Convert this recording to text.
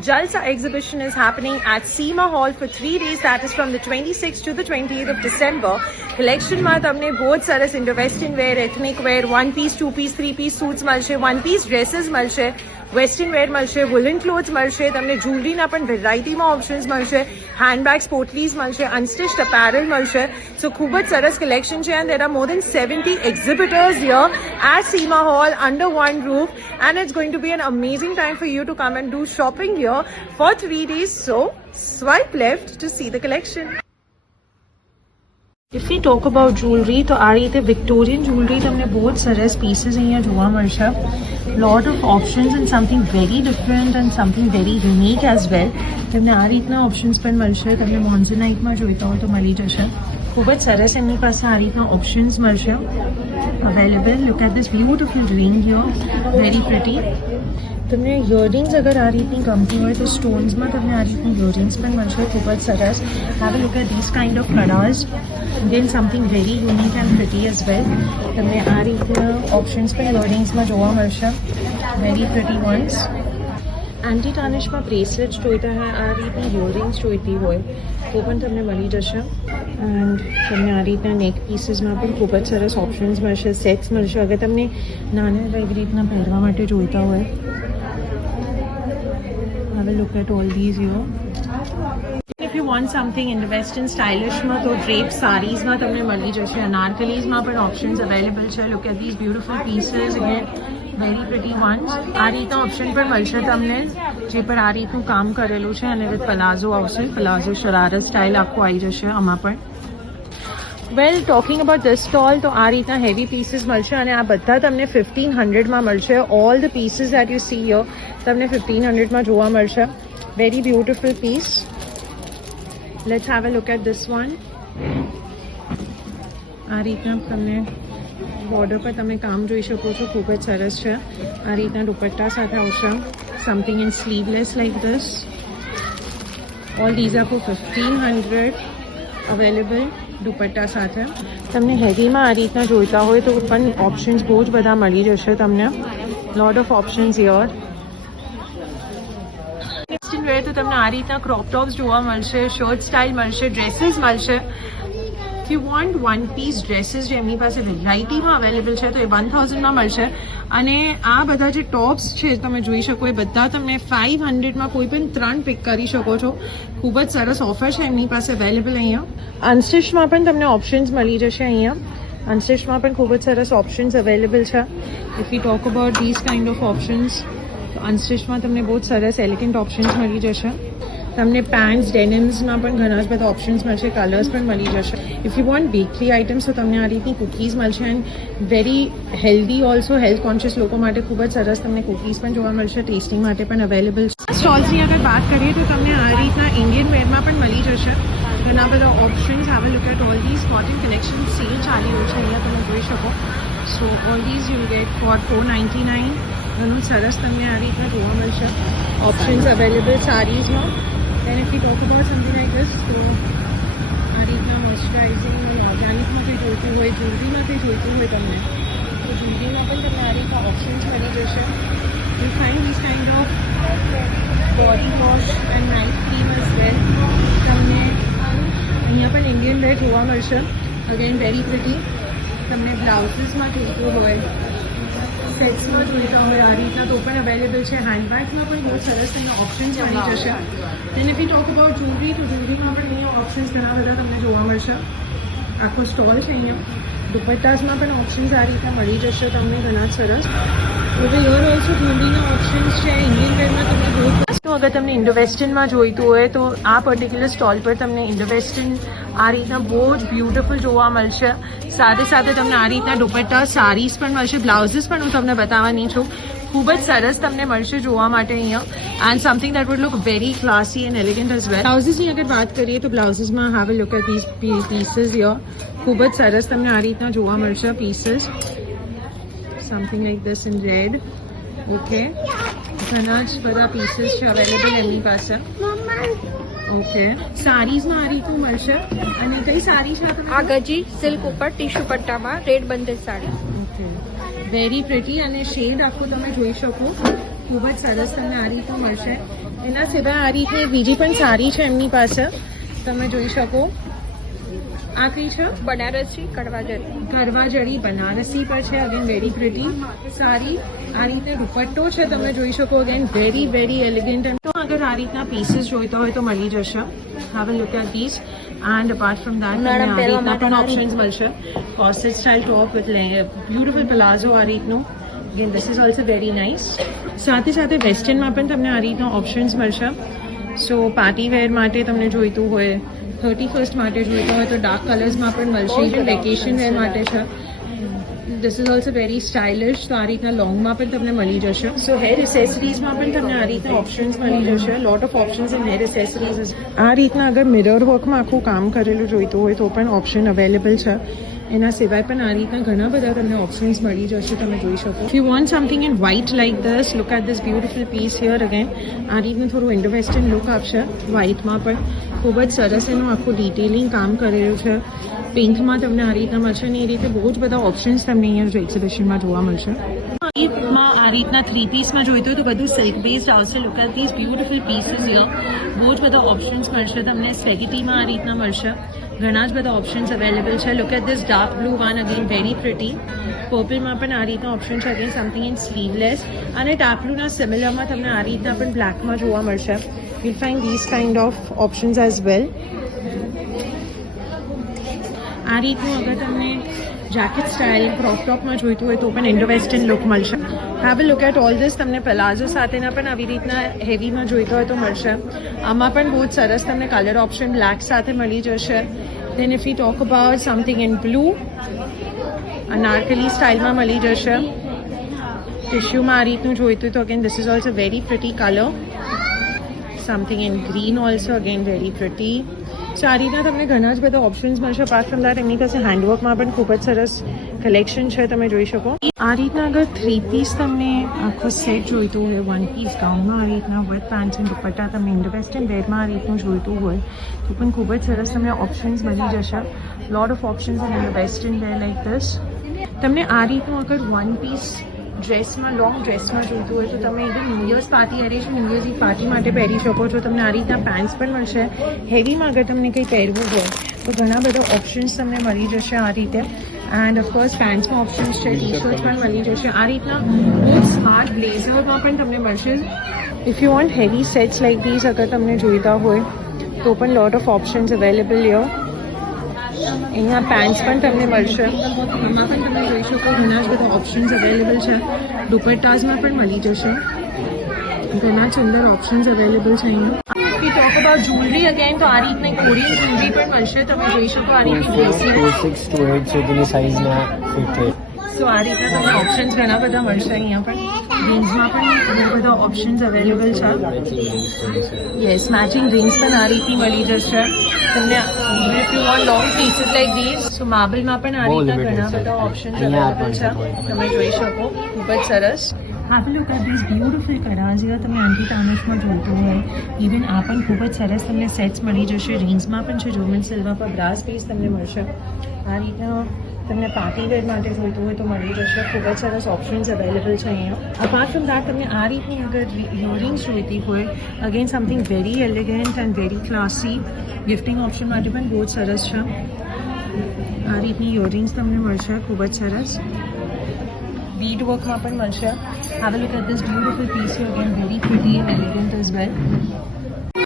Jalsa exhibition is happening at Seema Hall for 3 days. That is from the 26th to the 28th of December. Collection માં તમને બહુ જ સરસ Indo western વેર, ethnic વેર, 1 piece, 2 piece, 3 piece suits મળશે, 1 piece dresses મળશે, western wear મળશે, woolen clothes મળશે, તમને જ્વેલરીના પણ વેરાયટીમાં ઓપ્શન્સ મળશે, હેન્ડબેગ્સ, પોટલીઝ મળશે, અનસ્ટિચ્ડ અપેરલ મળશે. સો ખૂબ જ સરસ કલેક્શન છે and there are more than 70 exhibitors here at Seema Hall under one roof, and it's going to be an amazing time for you to come and do shopping here for 3 days. So swipe left to see the collection. If we talk about jewelry, તો આ રીતે Victorian jewellery તમને બહુ જ સરસ pieces અહીંયા જોવા મળશે. Lot of options and something very different and something very unique as well. તમને આ રીતના ઓપ્શન્સ પણ મળશે. તમને મોન્ઝનાઇટમાં જોઈતા હોય તો મળી જશે. ખૂબ જ સરસ એમની પાસે આ રીતના ઓપ્શન્સ મળશે available. Look at this beautiful ring here, very pretty. તમને ઇયરિંગ્સ અગર આ રીતની ગમતી હોય તો સ્ટોન્સમાં તમને આ રીતની ઇયરિંગ્સ પણ મળશે. ખૂબ જ સરસ. Have a look at this kind of કડાઝ. Again something very unique and pretty as well. તમને આ રીતના ઓપ્શન્સ પણ ઇયરિંગ્સમાં જોવા મળશે. Very pretty once. એન્ટી ટાર્નિશમાં બ્રેસલેટ્સ જોઈતા હોય, આ રીતની ઇયરિંગ્સ જોઈતી હોય તો પણ તમને મળી જશે. એન્ડ તમને આ રીતના નેક પીસીસમાં પણ ખૂબ જ સરસ ઓપ્શન્સ મળશે, સેટ્સ મળશે. અગર તમને નાના એવી રીતના પહેરવા માટે જોઈતા હોય. Have a look at all these here. If you want something in the western stylish માં તો draped sarees માં તમને મળી જશે. અનારકલીઝ માં પણ ઓપ્શન્સ અવેલેબલ છે. Look at these beautiful pieces again, very pretty ones. આ રીતના ઓપ્શન પણ મળશે તમને જે પર આ રીતનું કામ કરેલું છે અને વિથ પલાઝો આવશે. પલાઝો શરારત સ્ટાઇલ આખું આવી જશે આમાં પણ. વેલ ટોકિંગ અબાઉટ ધીસ સ્ટોલ તો આ રીતના હેવી પીસીસ મળશે અને આ બધા તમને 1500માં મળશે. All the pieces that you see here તમને 1500માં જોવા મળશે. Very beautiful piece. Let's have a look at this one. આ રીતના તમને બોર્ડર પર તમે કામ જોઈ શકો છો. ખૂબ જ સરસ છે. આ રીતના દુપટ્ટા સાથે આવશે. Something in sleeveless like this. All these are for 1500 available દુપટ્ટા સાથે. તમને હેવીમાં આ રીતના જોઈતા હોય તો પણ ઓપ્શન્સ બહુ જ બધા મળી જશે તમને. Lot of options here. વેર તો તમને આ રીતના ક્રોપ ટોપ્સ જોવા મળશે, શર્ટ સ્ટાઇલ મળશે, ડ્રેસીસ મળશે. If you want 1 piece dresses જે એમની પાસે વેરાયટીમાં અવેલેબલ છે તો એ 1000માં મળશે. અને આ બધા જે ટોપ્સ છે તમે જોઈ શકો એ બધા તમને 500માં કોઈ પણ 3 પિક કરી શકો છો. ખૂબ જ સરસ ઓફર છે એમની પાસે અવેલેબલ અહીંયા. અનસ્ટિચમાં પણ તમને ઓપ્શન્સ મળી જશે અહીંયા. અનસ્ટિચમાં પણ ખૂબ જ સરસ ઓપ્શન્સ અવેલેબલ છે. If you talk about this kind of options અનસ્ટિચમાં તમને બહુ જ સરસ એલિગન્ટ ઓપ્શન્સ મળી જશે. તમને પેન્ટ્સ, ડેનિમ્સમાં પણ ઘણા જ બધા ઓપ્શન્સ મળશે. કલર્સ પણ મળી જશે. If you want bakery items તો તમને આ રીતની કૂકીઝ મળશે. And very healthy also, health conscious લોકો માટે ખૂબ જ સરસ તમને કૂકીઝ પણ જોવા મળશે. ટેસ્ટિંગ માટે પણ અવેલેબલ છે. સ્ટોલ્સની અગર વાત કરીએ તો તમને આ રીતના ઇન્ડિયન વેરમાં પણ મળી જશે. ઘણા બધા options. Have a look at all these cotton collection sale ચાલી રહ્યું છે અહીંયા તમે જોઈ શકો. So all these you get for 499. ઘણું સરસ તમને આ રીતના જોવા મળશે ઓપ્શન્સ અવેલેબલ સારીઝમાં. And if you talk about something like this તો આ રીતના મોઇશ્ચરાઇઝિંગ ઓર્ગેનિકમાં કંઈ જોઈતું હોય, જ્વેલરીમાં કંઈ જોઈતું હોય તમને તો જ્વેલરીમાં પણ તમને આ રીતના ઓપ્શન્સ મળી જશે. You find this kind of body wash and night cream as well. તમને અહીંયા પણ ઇન્ડિયન વેર જોવા મળશે. Again very pretty. તમને બ્લાઉઝીસમાં જોઈતું હોય, સેટ્સમાં જોઈતા હોય આ રીતના તો પણ અવેલેબલ છે. હેન્ડબેગ્સમાં પણ બહુ સરસ તમને ઓપ્શન્સ મળી જશે. Then if you talk about jewellery તો જ્વેલરીમાં પણ અહીંયા ઓપ્શન્સ ઘણા બધા તમને જોવા મળશે. આખો સ્ટોલ છે અહીંયા. દુપટ્ટાસમાં પણ ઓપ્શન્સ આ રીતના મળી જશે તમને ઘણા જ સરસ. હવે યર ઓલ્સો જ્વેલરીના ઓપ્શન્સ છે. ઇન્ડિયન વેરમાં તમે જોઈ તો અગર તમને ઇન્ડો વેસ્ટર્નમાં જોઈતું હોય તો આ પર્ટિક્યુલર સ્ટોલ પર તમને ઇન્ડો વેસ્ટર્ન આ રીતના બહુ જ બ્યુટિફુલ જોવા મળશે. સાથે સાથે તમને આ રીતના દુપટ્ટા, સારીઝ પણ મળશે. બ્લાઉઝીસ પણ હું તમને બતાવવાની છું. ખૂબ જ સરસ તમને મળશે જોવા માટે અહીંયા. And something that would look very classy and elegant as well. બ્લાઉઝીસની અગર વાત કરીએ તો બ્લાઉઝીસમાં have a look at these pieces here. ખૂબ જ સરસ તમને આ રીતના જોવા મળશે pieces. Something like this in red. Okay, ઘણા જ બધા પીસીસ છે અવેલેબલ એમની પાસે. ઓકે, સારીઝમાં આ રીતનું મળશે. અને કઈ સારી છે આ ગજી સિલ્ક ઉપર ટીશ્યુ પટ્ટામાં રેડ બંધેજ સાડી. Okay, very pretty. અને શેડ આખું તમે જોઈ શકો. ખૂબ જ સરસ તમને આ રીતનું મળશે. એના સિવાય આ રીતની બીજી પણ સાડી છે એમની પાસે, તમે જોઈ શકો. આ કઈ છે? બનારસી કડવાજરી. કરવાજરી બનારસી પર છે, અગેન વેરી પ્રિટી સારી. આ રીતે દુપટ્ટો છે, તમે જોઈ શકો, અગેન વેરી વેરી એલિગન્ટ. તો અગર આ રીતના પીસીસ જોઈતા હોય તો મળી જશે. Have a look at this. And apart from that તમને આ રીતના પણ ઓપ્શન્સ મળશે. Corset style top with beautiful palazzo આ રીતનું. Again this is also very nice. સાથે સાથે વેસ્ટર્નમાં પણ તમને આ રીતના ઓપ્શન્સ મળશે. સો પાર્ટી વેર માટે તમને જોઈતું હોય, 31st માટે જોઈતું હોય તો ડાર્ક કલર્સમાં પણ મળશે. ઇવન વેકેશન વેર માટે છે. This is also very stylish. તો આ રીતના લોંગમાં પણ તમને મળી જશે. સો હેર એસેસરીઝમાં પણ તમને આ રીતના ઓપ્શન્સ મળી જશે. Lot of options in hair accessories. આ રીતના અગર મિરર વર્કમાં આખું કામ કરેલું જોઈતું હોય તો પણ ઓપ્શન અવેલેબલ છે. એના સિવાય પણ આ રીતના ઘણા બધા તમને ઓપ્શન્સ મળી જશે, તમે જોઈ શકો. If you want something in white like this, look at this beautiful piece here again. આ રીતનું થોડું ઇન્ડો વેસ્ટર્ન લુક આપશે વ્હાઇટમાં પણ. ખૂબ જ સરસ એનું આખું ડિટેલિંગ કામ કરેલું છે. પિંકમાં તમને આ રીતના મળશે અને એ રીતે બહુ જ બધા ઓપ્શન્સ તમને અહીંયા એક્ઝિબિશનમાં જોવા મળશે. આ રીતના 3 પીસમાં જોઈતું હોય તો બધું સિલ્ક બેઝડ આવશે. Look at this beautiful pieces here. બહુ જ બધા ઓપ્શન્સ મળશે તમને. સ્પેગેટીમાં આ રીતના મળશે. ઘણા જ બધા ઓપ્શન્સ અવેલેબલ છે. Look at this dark blue one, again very pretty. પર્પલમાં પણ આ રીતના ઓપ્શન છે, અગેન સમથિંગ ઇન સ્લીવલેસ. અને ડાર્ક બ્લુના સિમિલરમાં તમને આ રીતના પણ બ્લેકમાં જોવા મળશે. You'll find this kind of options as well. આ રીતનું અગર તમને જેકેટ સ્ટાઇલ ક્રોપ ટોપમાં જોઈતું હોય તો પણ ઇન્ડો વેસ્ટર્ન લુક મળશે. Have a look at all this. તમને પ્લાઝો સાથેના પણ આવી રીતના હેવીમાં જોઈતો હોય તો મળશે. આમાં પણ બહુ જ સરસ તમને કલર ઓપ્શન બ્લેક સાથે મળી જશે. Then if you talk about something in blue, anarkali સ્ટાઇલમાં મળી જશે. ટિશ્યુમાં આ રીતનું જોઈતું હોય તો again this is also very pretty colour. Something in green also, again very pretty. So આ રીતના તમને ઘણા જ બધા ઓપ્શન્સ મળશે. અપાર્ટ ફ્રોમ દેટ એમની પાસે હેન્ડવર્કમાં પણ ખૂબ જ સરસ કલેક્શન છે, તમે જોઈ શકો. આ રીતના અગર 3 પીસ તમને આખો સેટ જોઈતું હોય, 1 પીસ ગાઉનમાં આ રીતના વિથ પેન્ટ્સ એન્ડ દુપટ્ટા, તમને ઇન્ડો વેસ્ટર્ન વેરમાં આ રીતનું જોઈતું હોય તો પણ ખૂબ જ સરસ તમને ઓપ્શન્સ મળી જશે. Lot of options in Indo western wear like this. તમને આ રીતનું અગર 1 પીસ ડ્રેસમાં, લોંગ ડ્રેસમાં જોઈતું હોય તો તમે even new years party aeration, new years party માટે પહેરી શકો છો. તમને આ રીતના પેન્ટ્સ પણ મળશે. હેવીમાં અગર તમને કંઈ પહેરવું હોય તો ઘણા બધા ઓપ્શન્સ તમને મળી જશે આ રીતે. એન્ડ ઓફકોર્સ પેન્ટ્સમાં ઓપ્શન્સ છે, ટી શર્ટ પણ મળી જશે. આ રીતના બહુ સ્માર્ટ બ્લેઝરમાં પણ તમને મળશે. If you want heavy sets like this અગર તમને જોઈતા હોય તો પણ લોટ ઓફ ઓપ્શન્સ અવેલેબલ હિયર. અહીંયા પેન્ટ્સ પણ તમને મળશે. આમાં પણ તમે જોઈ શકો ઘણા જ બધા ઓપ્શન્સ અવેલેબલ છે. દુપટ્ટાઝમાં પણ મળી જશે. ઘણા જ અંદર ઓપ્શન્સ અવેલેબલ છે અહીંયા. વી ટોક અબાઉટ જ્વેલરી અગેન તો આ રીતની કોરિયન જ્વેલરી પણ મળશે. તમે જોઈ શકો આ રીતની બ્રેસલેટ. 6 to 8 સુધીની સાઇઝના ફિટ થાય. સો આ રીતના તમને ઓપ્શન્સ ઘણા બધા મળશે અહીંયા પણ. રિંગ્સમાં પણ ઘણા બધા ઓપ્શન્સ અવેલેબલ છે. યસ, મેચિંગ રિંગ્સ પણ આ રીતની મળી જશે તમને. If you want long pieces like this, so માર્બલમાં પણ આ રીતના ઘણા બધા ઓપ્શન્સ અવેલેબલ છે, તમે જોઈ શકો. ખૂબ જ સરસ. Have a look at this beautiful કરાઝિયા. તમે આંટી તાનસમાં જોઈતું હોય ઇવન આ પણ ખૂબ જ સરસ તમને સેટ્સ મળી જશે. રિંગ્સમાં પણ છે, જોમન સિલ્વર પર બ્રાસ પીસ તમને મળશે. આ રીતના તમને પાર્ટી વેર માટે જોઈતું હોય તો મળી જશે. ખૂબ જ સરસ ઓપ્શન્સ અવેલેબલ છે અહીંયા. અપાર્ટ ફ્રોમ દેટ તમને આ રીતની અગર ઇયરિંગ્સ જોઈતી હોય, again something very elegant and very classy. Gifting option માટે પણ બહુ જ સરસ છે. આ રીતની ઇયરિંગ્સ તમને મળશે, ખૂબ જ સરસ. બીડ વર્કમાં પણ મળશે. Have a look at this beautiful piece, again very pretty and elegant as well.